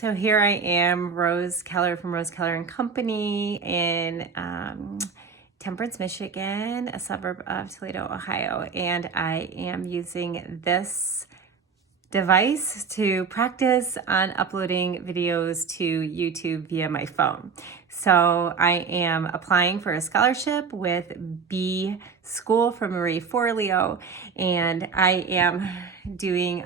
So here I am, Rose Keller from Rose Keller and Company in Temperance, Michigan, a suburb of Toledo, Ohio. And I am using this device to practice on uploading videos to YouTube via my phone. So I am applying for a scholarship with B School from Marie Forleo, and I am doing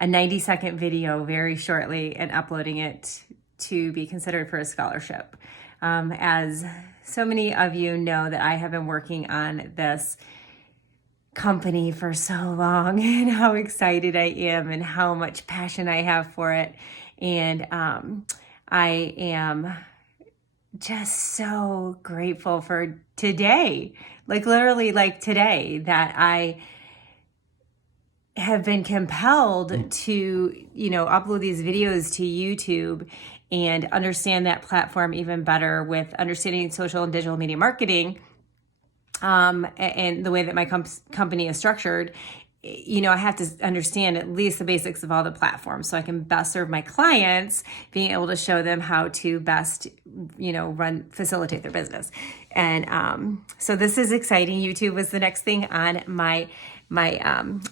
a 90-second video very shortly and uploading it to be considered for a scholarship. As so many of you know, that I have been working on this company for so long and how excited I am and how much passion I have for it. And I am just so grateful for today, like literally like today, that I have been compelled to, upload these videos to YouTube and understand that platform even better with understanding social and digital media marketing, and the way that my company is structured. I have to understand at least the basics of all the platforms so I can best serve my clients, being able to show them how to best, facilitate their business. And so this is exciting. YouTube was the next thing on my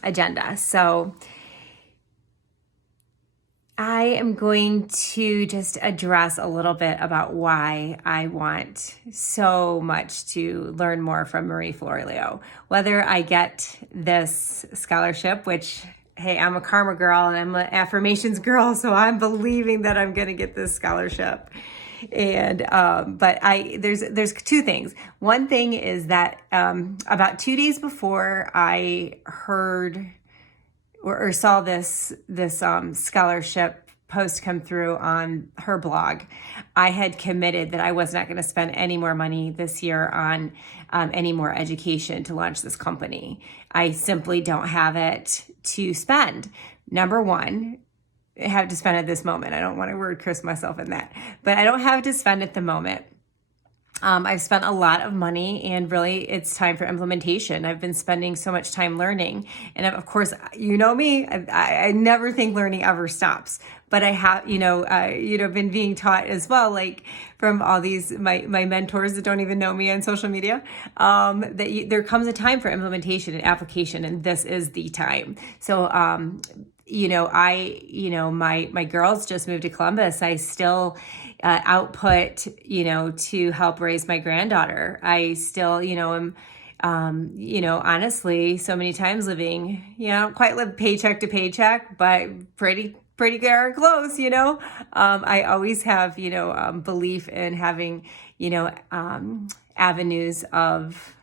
agenda. So I am going to just address a little bit about why I want so much to learn more from Marie Forleo. Whether I get this scholarship, which, hey, I'm a karma girl and I'm an affirmations girl, so I'm believing that I'm going to get this scholarship. And but there's two things. One thing is that about 2 days before I heard or saw this scholarship post come through on her blog, I had committed that I was not going to spend any more money this year on any more education to launch this company. I simply don't have it to spend. Number one, I have to spend at this moment. I don't want to word curse myself in that, but I don't have to spend at the moment. I've spent a lot of money, and really it's time for implementation. I've been spending so much time learning. And of course, you know me, I never think learning ever stops, but I have, been being taught as well, like from all these, my mentors that don't even know me on social media, that there comes a time for implementation and application, and this is the time. So, my girls just moved to Columbus. I still output, to help raise my granddaughter. I still, am, honestly, so many times living, don't quite live paycheck to paycheck, but pretty darn close, I always have, belief in having, avenues of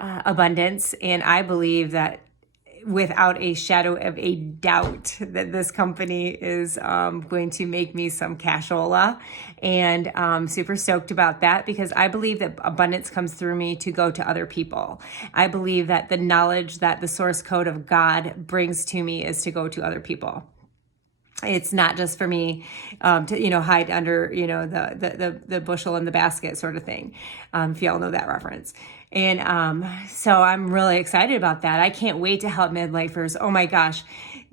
abundance. And I believe that without a shadow of a doubt that this company is going to make me some cashola, and super stoked about that, because I believe that abundance comes through me to go to other people. I believe that the knowledge that the source code of God brings to me is to go to other people. It's not just for me to, hide under, the bushel in the basket sort of thing, if y'all know that reference. And so I'm really excited about that. I can't wait to help midlifers. Oh my gosh,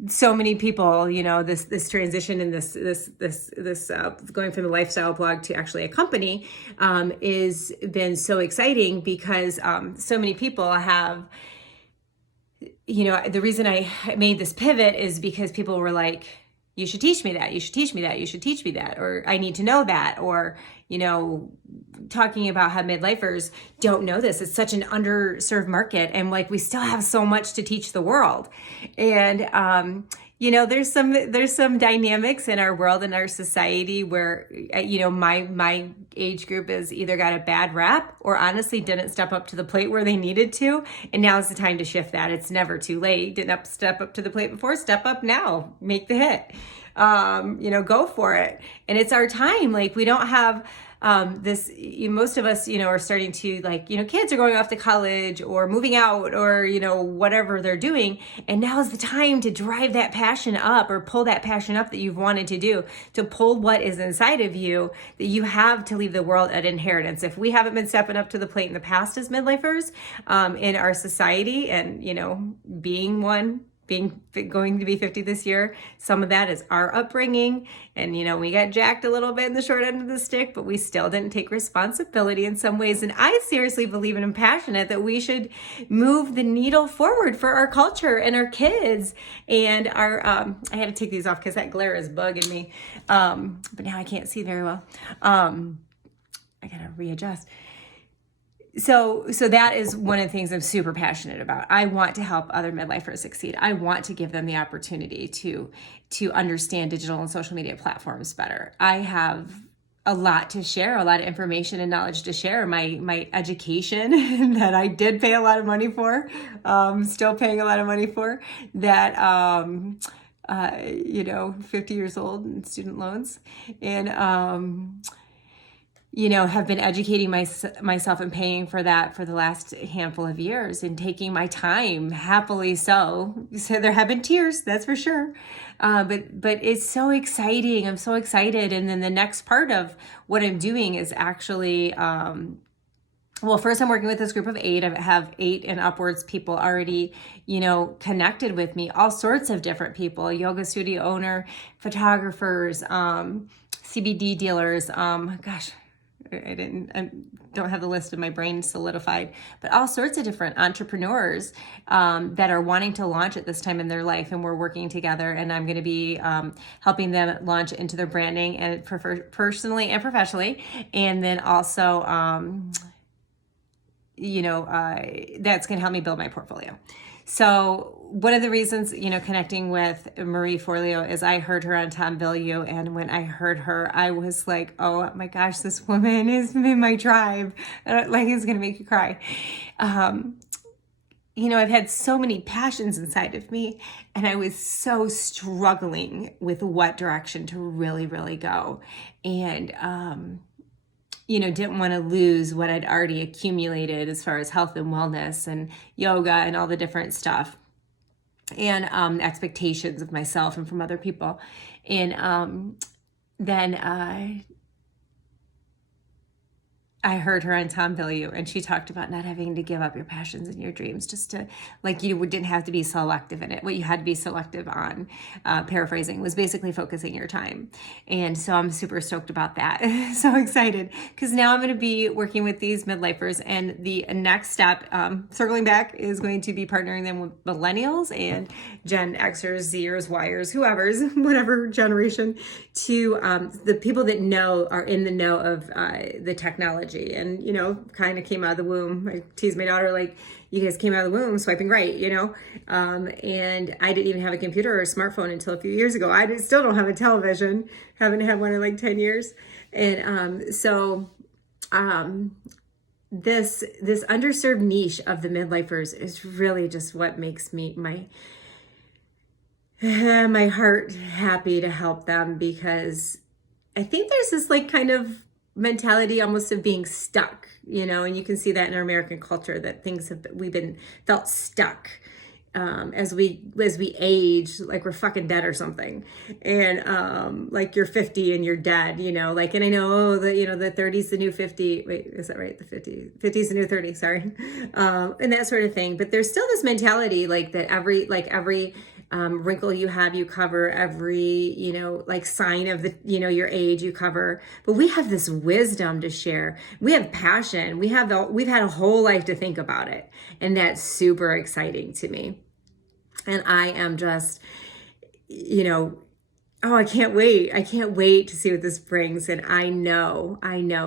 so many people, this transition and this going from the lifestyle blog to actually a company is been so exciting, because so many people have, the reason I made this pivot is because people were like, you should teach me that, you should teach me that, you should teach me that, or I need to know that, or, talking about how midlifers don't know this. It's such an underserved market, and like we still have so much to teach the world. And there's some dynamics in our world and our society where my age group has either got a bad rap or honestly didn't step up to the plate where they needed to, and now is the time to shift that. It's never too late. Didn't step up to the plate before, step up now, make the hit. Go for it. And it's our time. Like, we don't have most of us, are starting to, like, kids are going off to college or moving out or, whatever they're doing. And now is the time to drive that passion up, or pull that passion up that you've wanted to do, to pull what is inside of you that you have to leave the world an inheritance. If we haven't been stepping up to the plate in the past as midlifers, in our society, and, being one going to be 50 this year. Some of that is our upbringing. And, we got jacked a little bit in the short end of the stick, but we still didn't take responsibility in some ways. And I seriously believe and am passionate that we should move the needle forward for our culture and our kids. And I had to take these off because that glare is bugging me. But now I can't see very well. I got to readjust. So that is one of the things I'm super passionate about. I want to help other midlifers succeed. I want to give them the opportunity to understand digital and social media platforms better. I have a lot to share, a lot of information and knowledge to share. My education that I did pay a lot of money for, still paying a lot of money for, that 50 years old and student loans, and have been educating myself and paying for that for the last handful of years and taking my time, happily so. So there have been tears, that's for sure. But it's so exciting. I'm so excited. And then the next part of what I'm doing is actually, first I'm working with this group of 8. I have 8 and upwards people already, connected with me, all sorts of different people, yoga studio owner, photographers, CBD dealers, I don't have the list in my brain solidified, but all sorts of different entrepreneurs that are wanting to launch at this time in their life. And we're working together, and I'm going to be helping them launch into their branding and personally and professionally. And then also, that's going to help me build my portfolio. So one of the reasons, connecting with Marie Forleo is I heard her on Tom Bilyeu. And when I heard her, I was like, oh my gosh, this woman is in my tribe. Like, it's going to make you cry. I've had so many passions inside of me, and I was so struggling with what direction to really, really go. And, didn't want to lose what I'd already accumulated as far as health and wellness and yoga and all the different stuff, and expectations of myself and from other people. And then I heard her on Tom Bilyeu, and she talked about not having to give up your passions and your dreams, just to, you didn't have to be selective in it. What you had to be selective on, paraphrasing, was basically focusing your time. And so I'm super stoked about that. So excited, because now I'm going to be working with these midlifers, and the next step, circling back, is going to be partnering them with millennials and Gen Xers, Zers, Yers, whoever's, whatever generation, to the people that are in the know of the technology. And, kind of came out of the womb. I tease my daughter, like, you guys came out of the womb swiping right, and I didn't even have a computer or a smartphone until a few years ago. I still don't have a television, haven't had one in like 10 years. And this underserved niche of the midlifers is really just what makes me my heart happy to help them, because I think there's this kind of mentality almost of being stuck, and you can see that in our American culture, that we've felt stuck as we age, like we're fucking dead or something. And like you're 50 and you're dead, and I know that, the 30's the new 50. Wait, is that right? The 50's the new 30, sorry. And that sort of thing. But there's still this mentality that every wrinkle you have, you cover, every, sign of your age you cover. But we have this wisdom to share. We have passion. we've had a whole life to think about it. And that's super exciting to me. And I am just, I can't wait. I can't wait to see what this brings. And I know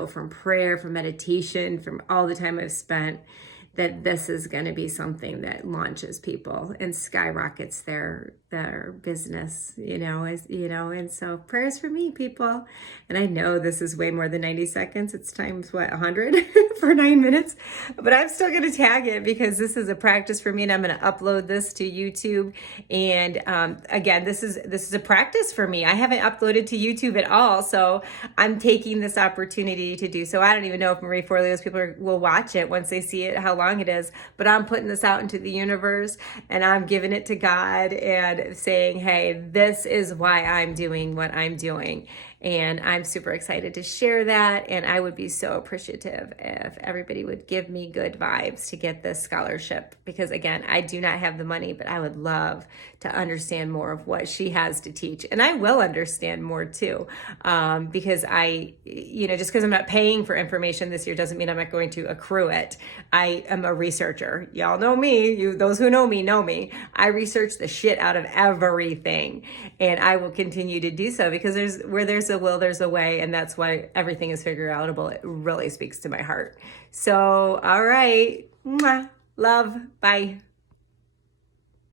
from prayer, from meditation, from all the time I've spent, that this is going to be something that launches people and skyrockets their business, and so prayers for me, people. And I know this is way more than 90 seconds. It's times 100 for 9 minutes, but I'm still going to tag it because this is a practice for me, and I'm going to upload this to YouTube. And again, this is a practice for me. I haven't uploaded to YouTube at all, so I'm taking this opportunity to do so. I don't even know if Marie Forleo's people will watch it once they see it, how long it is, but I'm putting this out into the universe, and I'm giving it to God and saying, hey, this is why I'm doing what I'm doing. And I'm super excited to share that. And I would be so appreciative if everybody would give me good vibes to get this scholarship, because again, I do not have the money, but I would love to understand more of what she has to teach. And I will understand more too, because just because I'm not paying for information this year doesn't mean I'm not going to accrue it. I am a researcher. Y'all know me. Those who know me know me. I research the shit out of everything, and I will continue to do so, because where there's a will, there's a way, and that's why everything is figure outable. It really speaks to my heart. So, all right. Mwah. Love. Bye.